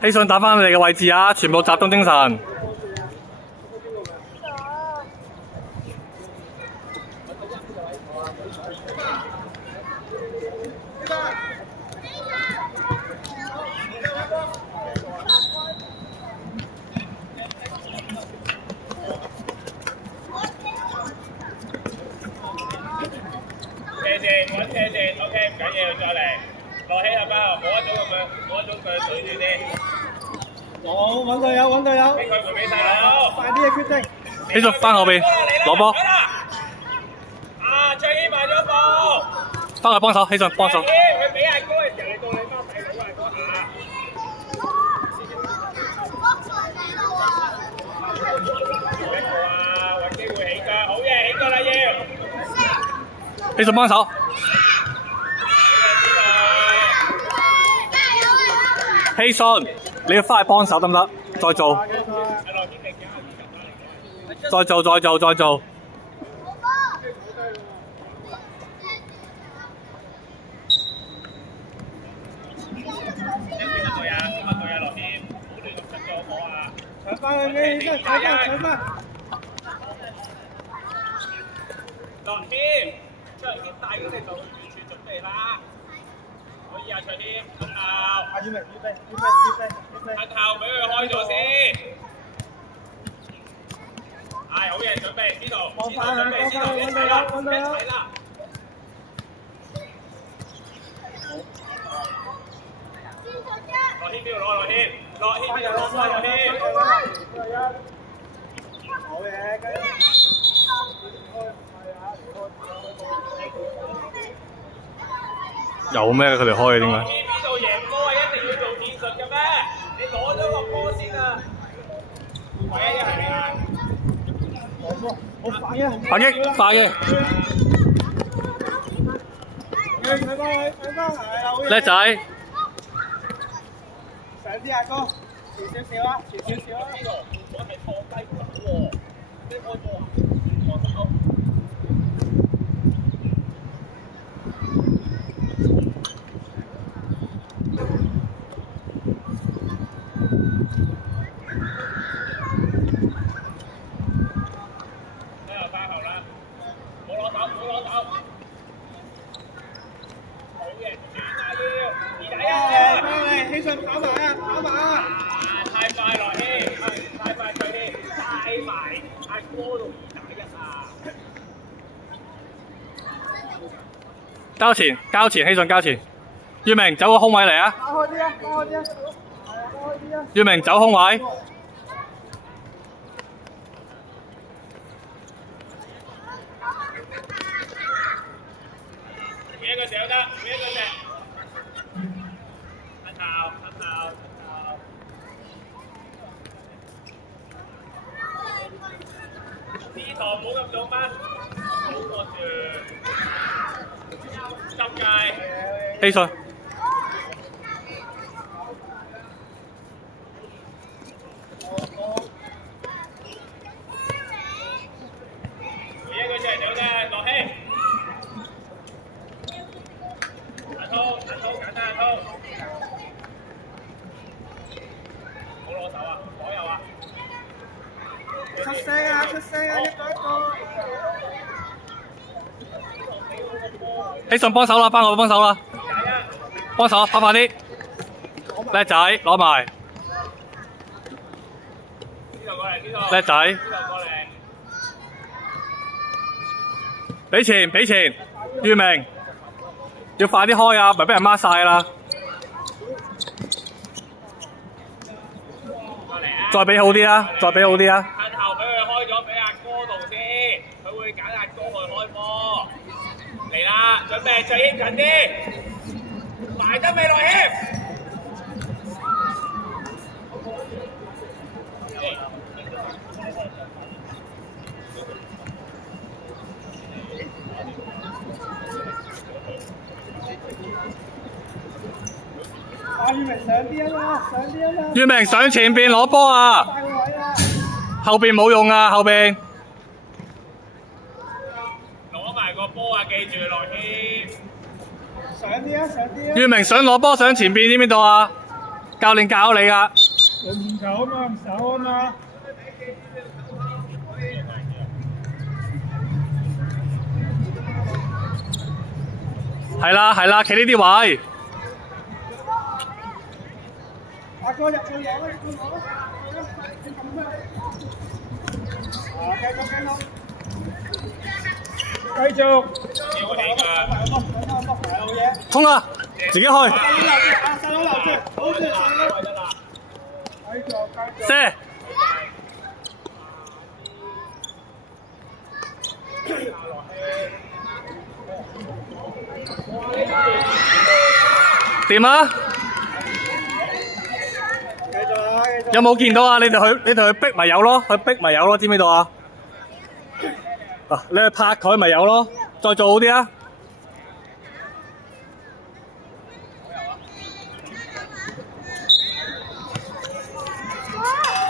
希信打返你哋嘅位置啊！全部集中精神。斜線揾斜線 ，OK 唔緊要，再嚟。落起係咪啊？冇一種咁樣，冇一種腳水住先。好，揾隊友，揾隊友。俾佢陪俾細佬。快啲嘅決定。希信返後邊攞波。啊，張軒埋咗步。返去幫手，希信幫手。佢俾阿哥嘅時候，你到你媽睇到啊嗰下。揾機會起腳，好嘢，起腳啦要。希信幫手。希信，你要翻去幫手得唔得？再做，再做，再做，再做。搶翻去嘅，搶翻，搶翻。落添，卓軒大嗰隻就完全準備啦。可以啊，卓軒，吞頭。阿宇明，預備，預備，預備，預備。吞頭俾佢開咗先。係好嘢，準備呢度，呢度準備，呢度一齊啦，一齊啦。落軒邊度攞？落軒，落軒邊度攞？落軒。好嘢，繼續。有咩佢哋開嘅點解？呢度贏波係一定要做戰術嘅咩？你攞咗個波先啊！唯一係你啊！好快啊！反擊，快嘅。睇翻佢，睇翻係好嘢。叻仔。上啲阿哥，遲少少啊，遲少少啊。呢度我係放低手喎，你開波啊？放手。希信跑埋啊，跑埋啊！太快落添，太快退添，太埋阿哥度2打1啊！交前，交前，希信交前。月明走個空位嚟啊！打開啲啊，打開啲啊！係啊，打開啲啊！月明走空位。每一個射都得，每一個射。呢堂冇咁早班，好過住執界。希信。每一個射走嘅，落氣。阿滔，簡單阿滔。冇攞手啊，左右啊。出聲啊！出聲啊！一個一個。希信幫手啦，翻我幫手啦，幫手跑快啲，叻仔攞埋，叻仔，俾錢俾錢，月明要快啲開啊，唔係俾人抹晒啦，再俾好啲啊，再俾好啲啊！褪後俾佢開咗俾阿哥度先，佢會揀阿哥去開波。嚟啦，準備最應緊啲，埋得未落添？阿宇明上啲啊嘛，上啲啊嘛。月明上前邊攞波啊！快個位啊！後邊冇用啊，後邊。攞埋個波啊！記住落添。上啲啊，上啲啊！月明想攞波上前邊，知唔知道啊？教練教你㗎。我唔球啊嘛，唔手啊嘛。係啦係啦，企呢啲位。阿哥入去攞啦，繼續。衝啦！自己去。細佬留住，好住細佬。射。掂啊！有冇見到啊？你哋去逼咪有咯，去逼咪有咯，知唔知道啊？啊，你去拍佢咪有咯，再做好啲啊！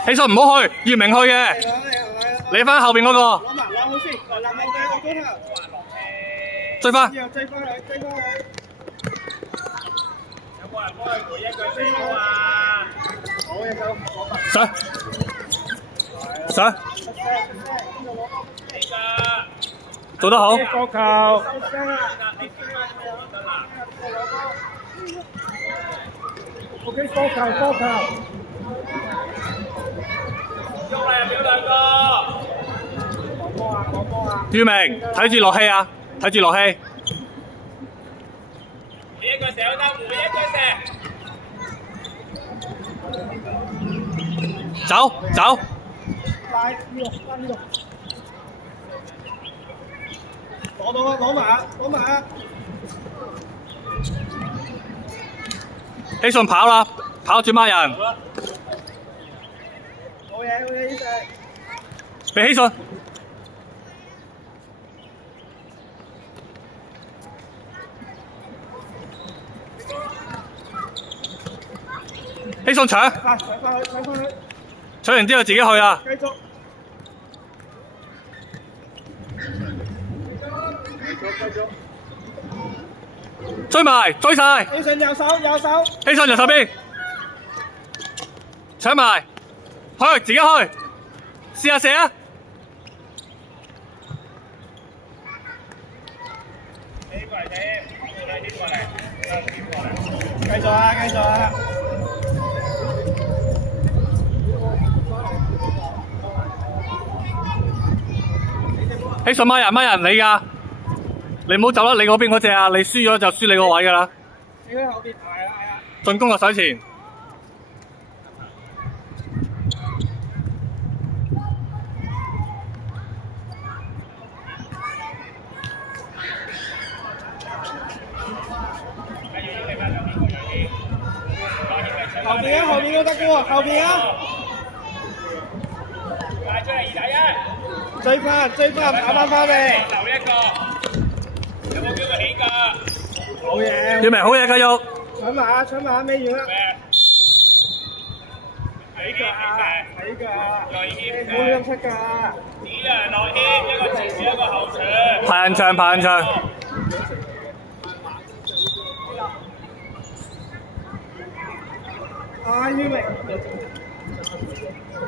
起身唔好去，葉明去嘅，你翻後邊嗰個。攞埋攬好先，攬好嘅，我嗰頭。追翻。追翻佢。有冇人幫佢回一句聲好啊？好嘅，手。上。上。做得好。國球。OK， 國球。喐啦，入表兩個。講波啊！宇明，睇住落氣啊！睇住落氣。回一個射都得，回一個射。走。拉呢度。攞到啊！攞埋啊！希順跑啦，跑住孖人。好嘢，呢隻。俾希順。希順搶。上翻去。搶完之後自己去啊！繼續。追埋，追晒。希順右手。希順右手邊，搶埋，去自己去，試下射啊！繼續啊！希順孖人你㗎，你唔好走啦！你嗰邊嗰隻啊，你輸咗就輸你個位㗎啦。你喺後邊係啊！進攻嘅手前。後邊都得嘅喎，後邊啊！帶出嚟2打1。追翻，打翻嚟。留一個，有冇叫佢起㗎？好嘢。宇明好嘢，繼續。搶埋，未完啦。睇㗎，內謙冇亂咁出㗎。指啊，內謙一個前線一個後場。排人場。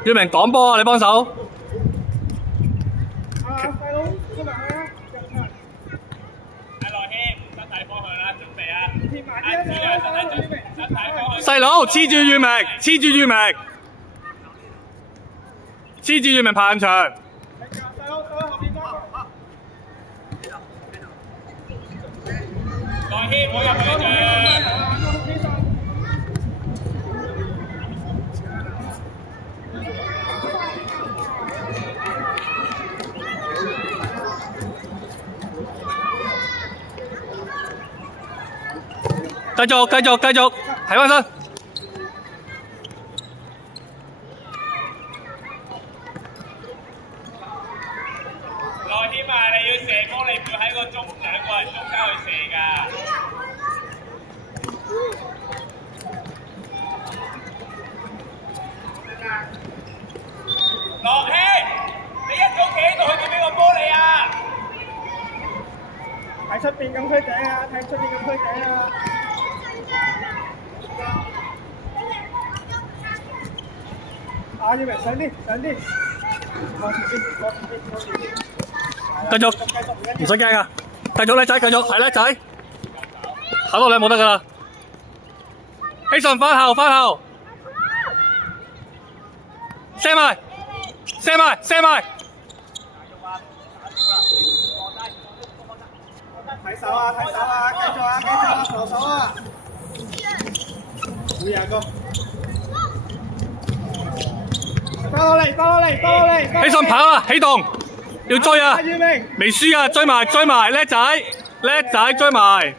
宇明擋波啊！你幫手。細佬出埋啊！內謙身體方向啦，準備啊！貼埋啲啊！身體方向。細佬黐住宇明，排人場。細佬後邊幫。內謙唔好入去場。繼續，睇翻身。內謙啊，你要射波，你唔要喺個2個人中間去射㗎。樂希，你一早企喺度，佢點俾個波你啊？睇出邊咁推頂啊！阿耀明上啲上啲，過前先過前先過前先。繼續，唔使驚啊！繼續叻仔，繼續係叻仔，考多兩冇得㗎啦。希順翻後翻後，射埋射埋射埋。睇手啊睇手啊，繼續啊繼續啊，防守啊！會啊哥。翻落嚟翻落嚟翻落嚟！希順跑啊，起動，要追啊！阿耀明。未輸啊，追埋追埋，叻仔叻仔追埋。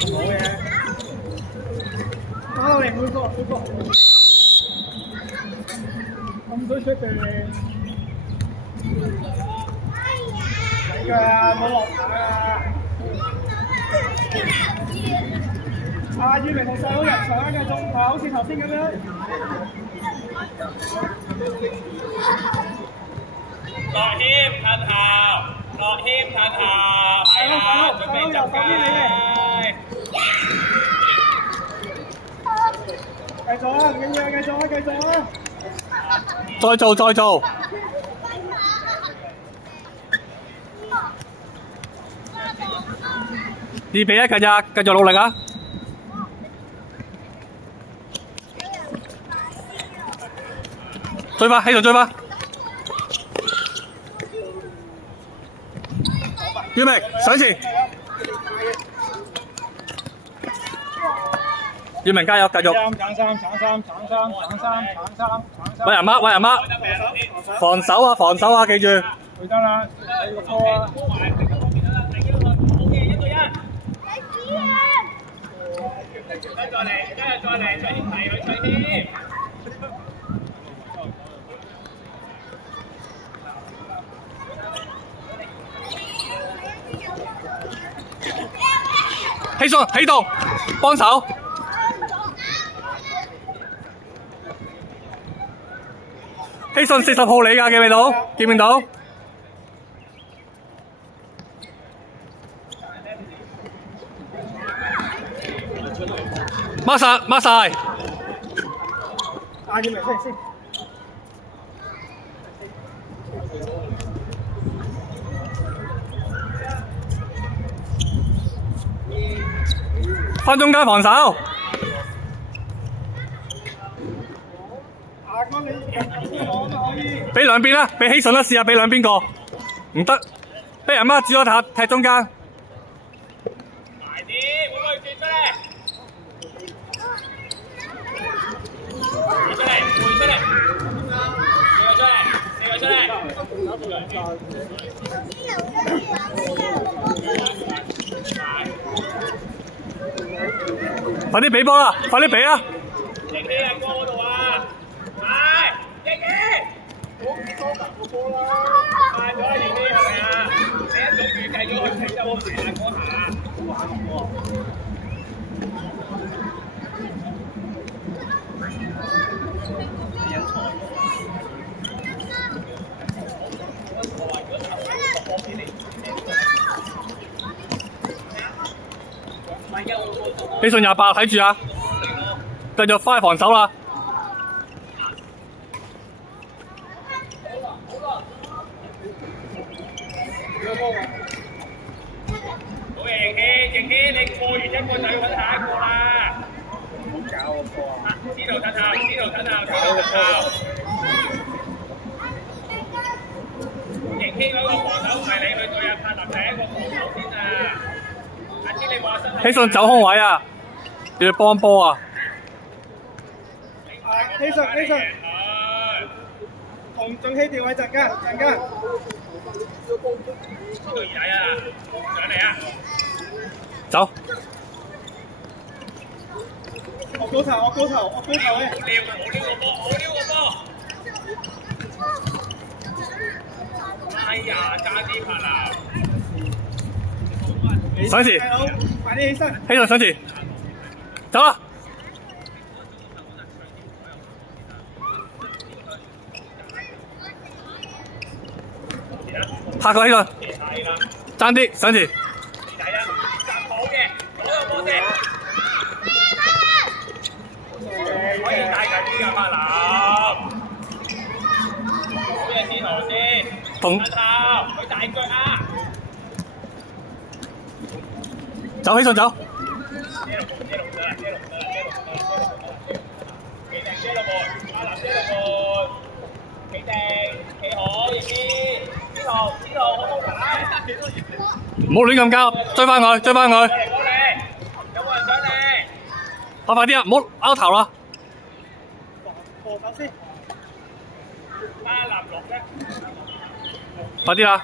好嘢！翻落嚟每個。咁多出嘅。啊！冇落牌啊！阿耀明同細佬入場繼續跑，好似頭先咁樣。落謙褪後，落謙褪後，係啦，準備執雞。繼續啊！唔緊要，繼續啊！繼續啊！再做再做。2-1㗎咋，繼續努力啊！追翻，希順追翻。耀明上前，耀明加油，繼續。喂人媽，喂人媽，防守啊，防守啊，記住。回得啦，第個波啊！再嚟，再嚟，再提佢再添。希順起動，幫手。希順40號你㗎，記唔記到？見唔見到？抹實抹曬。阿耀明先。翻中間防守。阿哥你講都可以。俾兩邊啦，俾希順啦，試下俾兩邊個。唔得，俾人媽指咗塔踢中間。埋啲，會唔會轉出嚟？出嚟，出嚟，出嚟，出嚟。快啲俾波啦！快啲俾啊！迎起阿哥嗰度啊！係，迎起。快咗啦，迎起係咪啊？你一早預計咗佢睇得好前啊嗰下。希順28睇住啊，繼續翻去防守啦。好嘢，迎起，你過完一個就要揾下一個啦。唔好搞個波啊！呢度褪後，呢度褪後，呢度褪後。迎希嗰個防守唔係你去對啊，拍立第一個防守先啊！阿天你話身希順走空位啊，要幫波啊！希順，同仲希調位陣間。呢個二仔啊，上嚟啊！走。我高頭嘅。撩個波！哎呀，差啲拍啦！上前，快啲起身！希順上前，走啦！拍佢起身，係啦，爭啲上前，第一集好嘅，左右波射，可以帶緊啲㗎嘛林，好嘅先頭先，同後佢大腳啊！走起身走，唔好亂咁交，追翻佢，追翻佢，快啲啊！唔好拗頭啦，快啲啦！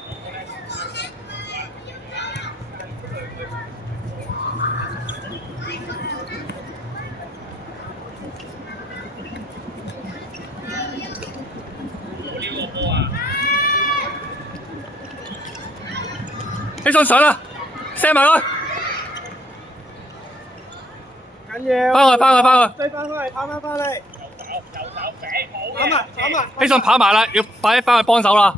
起身上啦，射埋佢，緊要。翻去，追翻嚟，跑翻翻嚟。跑啊！起身跑埋啦，要快啲翻去幫手啦。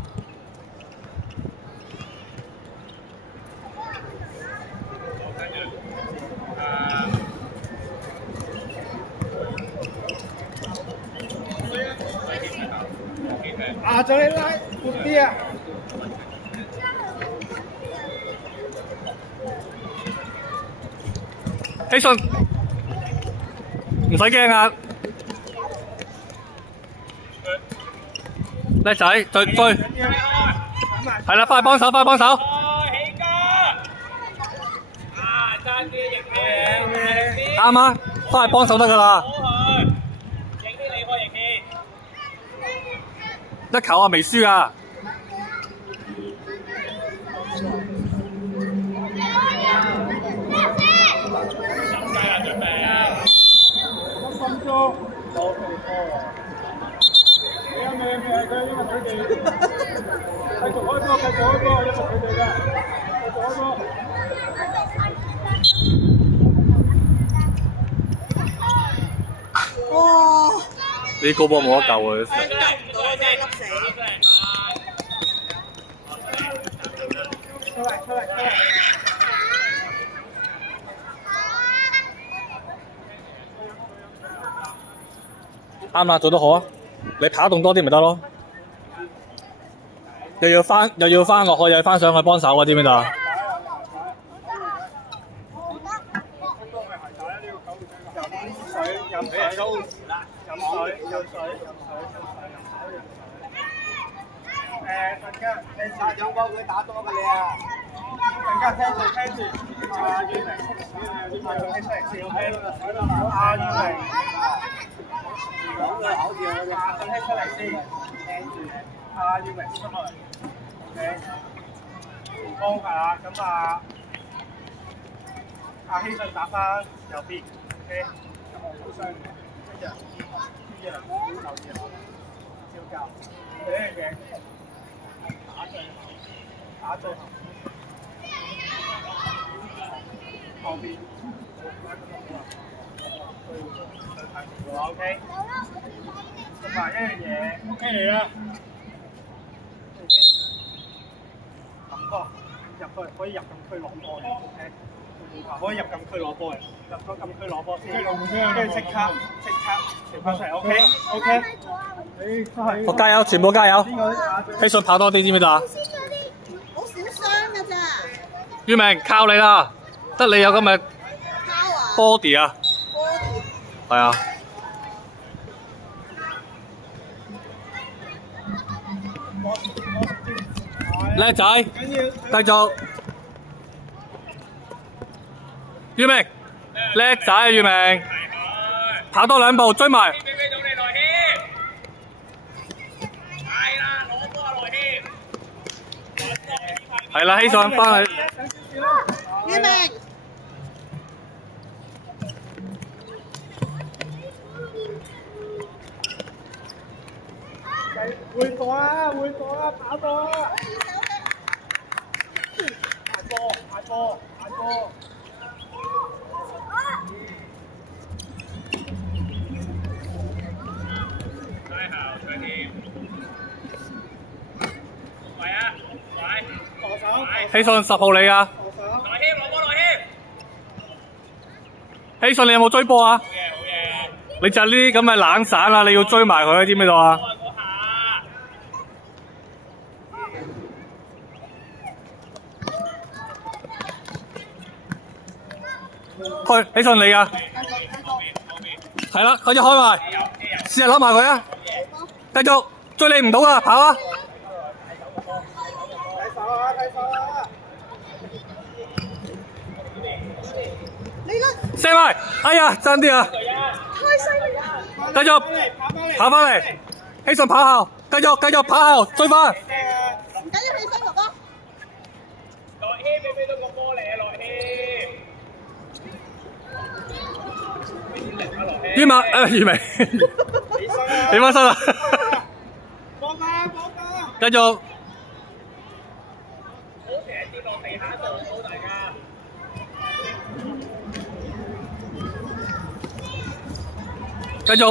再你拉闊啲啊！起身，唔使驚啊！叻仔，追，係啦，翻去幫手，啱啊，翻去幫手得噶啦。一球啊，未輸噶。分鐘攞佢波啊！咩？佢因為佢哋繼續開波，因為佢哋嘅繼續開波。哇！呢啲高波冇得救啊！出嚟！啱啦，做得好啊！你跑動多啲咪得咯。又要翻落去，又要翻上去幫手啊！知唔知道啊？飲水。陣間你殺咗波佢打多㗎你啊！陣間聽住，阿宇明，快啲出嚟先 ，OK？ 阿宇明，講嘅好似阿俊熙出嚟先，聽住，阿宇明出去 ，OK？ 前鋒係啦，咁阿希信打翻右邊 ，OK？ 咁我好傷嘅，一樣留意下，照教，呢樣嘢。打最後，後邊，OK。同埋一樣嘢 ，OK 嚟啦。咁多入去可以入禁區攞波嘅 ，OK。可以入禁區攞波嘅，入咗禁區攞波先，跟住即刻傳翻出嚟 ，OK。我加油，全部加油！希信跑多啲，知唔知道啊？好少傷㗎咋？宇明靠你啦，得你有咁嘅 body 啊！係啊！叻仔，繼續！宇明，叻仔啊！宇明，跑多兩步追埋。係啦，希信翻去。宇明，換波啊！跑波啊！嗌波！吹好，吹添。喂啊！喂！防守，希信10號你啊，防守，來謙攞波來謙，希信你有冇追波啊？好嘢好嘢，你就呢啲咁嘅懶散啊，你要追埋佢，知唔知道啊？嗰下。去，希信你啊，係啦，佢就開埋，試下攞埋佢啊，繼續追你唔到啊，跑啊！睇手啊，睇手啊！你啦，射埋，哎呀，爭啲啊！太犀利啦！繼續跑翻嚟，希信跑後，繼續跑後，追翻。唔緊要，起身哥哥。來謙，你俾到個波你啊，來謙。于文于明，起翻身啦，放馬，放馬！繼續。好平跌落地下度，好大家。繼續